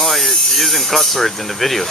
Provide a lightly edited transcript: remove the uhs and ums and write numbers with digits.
Oh, you're using cuss words in the video.